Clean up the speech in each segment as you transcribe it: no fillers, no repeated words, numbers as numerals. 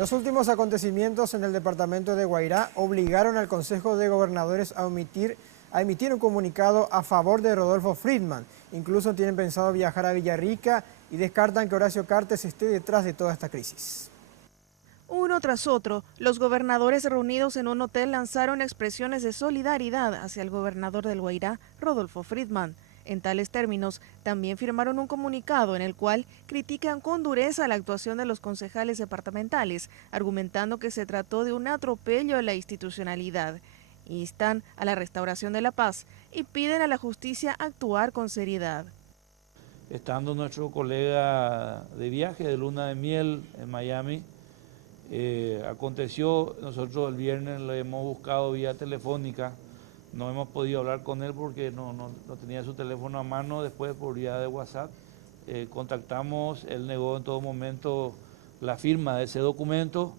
Los últimos acontecimientos en el departamento de Guairá obligaron al Consejo de Gobernadores a emitir un comunicado a favor de Rodolfo Friedman. Incluso tienen pensado viajar a Villarrica y descartan que Horacio Cartes esté detrás de toda esta crisis. Uno tras otro, los gobernadores reunidos en un hotel lanzaron expresiones de solidaridad hacia el gobernador del Guairá, Rodolfo Friedman. En tales términos, también firmaron un comunicado en el cual critican con dureza la actuación de los concejales departamentales, argumentando que se trató de un atropello a la institucionalidad. Instan a la restauración de la paz y piden a la justicia actuar con seriedad. Estando nuestro colega de viaje de luna de miel en Miami, aconteció, nosotros el viernes le hemos buscado vía telefónica, no hemos podido hablar con él porque no tenía su teléfono a mano. Después por vía de WhatsApp contactamos, él negó en todo momento la firma de ese documento.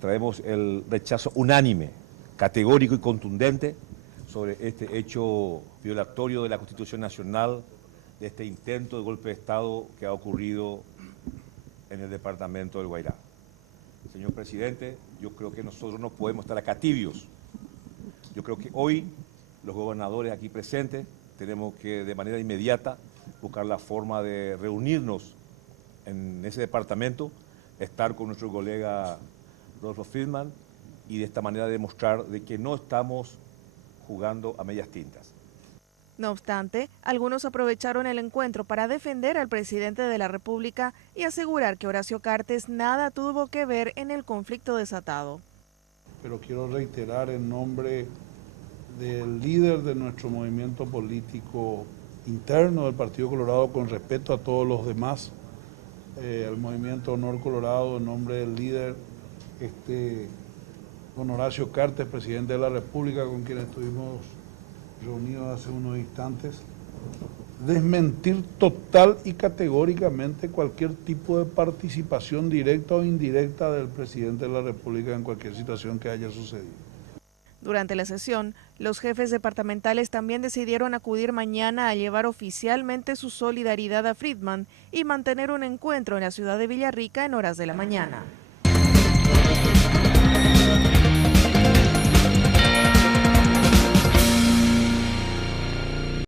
Traemos el rechazo unánime, categórico y contundente sobre este hecho violatorio de la Constitución Nacional, de este intento de golpe de Estado que ha ocurrido en el departamento del Guairá. Señor presidente, yo creo que nosotros no podemos estar acá tibios. Yo creo que hoy los gobernadores aquí presentes tenemos que de manera inmediata buscar la forma de reunirnos en ese departamento, estar con nuestro colega Rodolfo Friedman y de esta manera demostrar de que no estamos jugando a medias tintas. No obstante, algunos aprovecharon el encuentro para defender al presidente de la República y asegurar que Horacio Cartes nada tuvo que ver en el conflicto desatado. Pero quiero reiterar en nombre del líder de nuestro movimiento político interno del Partido Colorado, con respeto a todos los demás, el movimiento Honor Colorado, en nombre del líder don Horacio Cartes, presidente de la República, con quien estuvimos reunidos hace unos instantes, desmentir total y categóricamente cualquier tipo de participación directa o indirecta del presidente de la República en cualquier situación que haya sucedido. Durante la sesión, los jefes departamentales también decidieron acudir mañana a llevar oficialmente su solidaridad a Friedman y mantener un encuentro en la ciudad de Villarrica en horas de la mañana.